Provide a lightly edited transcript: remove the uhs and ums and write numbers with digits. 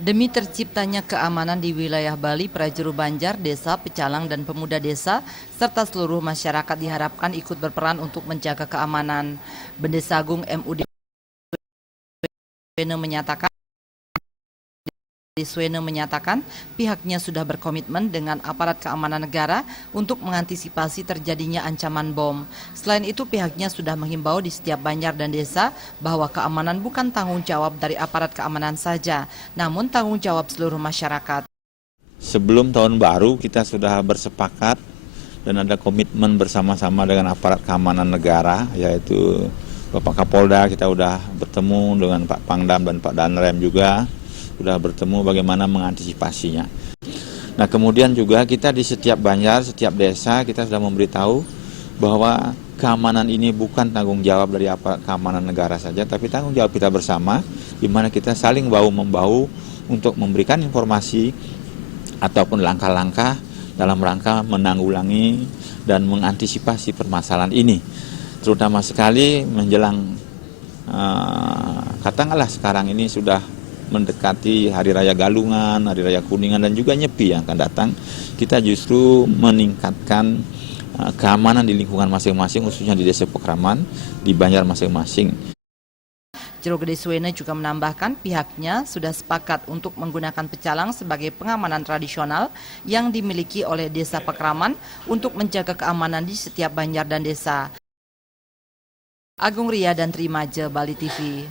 Demi terciptanya keamanan di wilayah Bali, Prajuru Banjar, desa, pecalang, dan pemuda desa, serta seluruh masyarakat diharapkan ikut berperan untuk menjaga keamanan. Bendesa Agung MUD Swene menyatakan pihaknya sudah berkomitmen dengan aparat keamanan negara untuk mengantisipasi terjadinya ancaman bom. Selain itu, pihaknya sudah menghimbau di setiap banjar dan desa bahwa keamanan bukan tanggung jawab dari aparat keamanan saja, namun tanggung jawab seluruh masyarakat. Sebelum tahun baru kita sudah bersepakat dan ada komitmen bersama-sama dengan aparat keamanan negara, yaitu Bapak Kapolda, kita sudah bertemu dengan Pak Pangdam dan Pak Danrem juga, sudah bertemu bagaimana mengantisipasinya. Nah, kemudian juga kita di setiap banjar, setiap desa kita sudah memberitahu bahwa keamanan ini bukan tanggung jawab dari aparat keamanan negara saja, tapi tanggung jawab kita bersama, di mana kita saling bahu-membahu untuk memberikan informasi ataupun langkah-langkah dalam rangka menanggulangi dan mengantisipasi permasalahan ini. Terutama sekali menjelang katakanlah sekarang ini sudah mendekati Hari Raya Galungan, Hari Raya Kuningan, dan juga Nyepi yang akan datang. Kita justru meningkatkan keamanan di lingkungan masing-masing, khususnya di desa Pekraman, di banjar masing-masing. Jero Gede Swene juga menambahkan pihaknya sudah sepakat untuk menggunakan pecalang sebagai pengamanan tradisional yang dimiliki oleh desa Pekraman untuk menjaga keamanan di setiap banjar dan desa. Agung Ria dan Trimaje, Bali TV.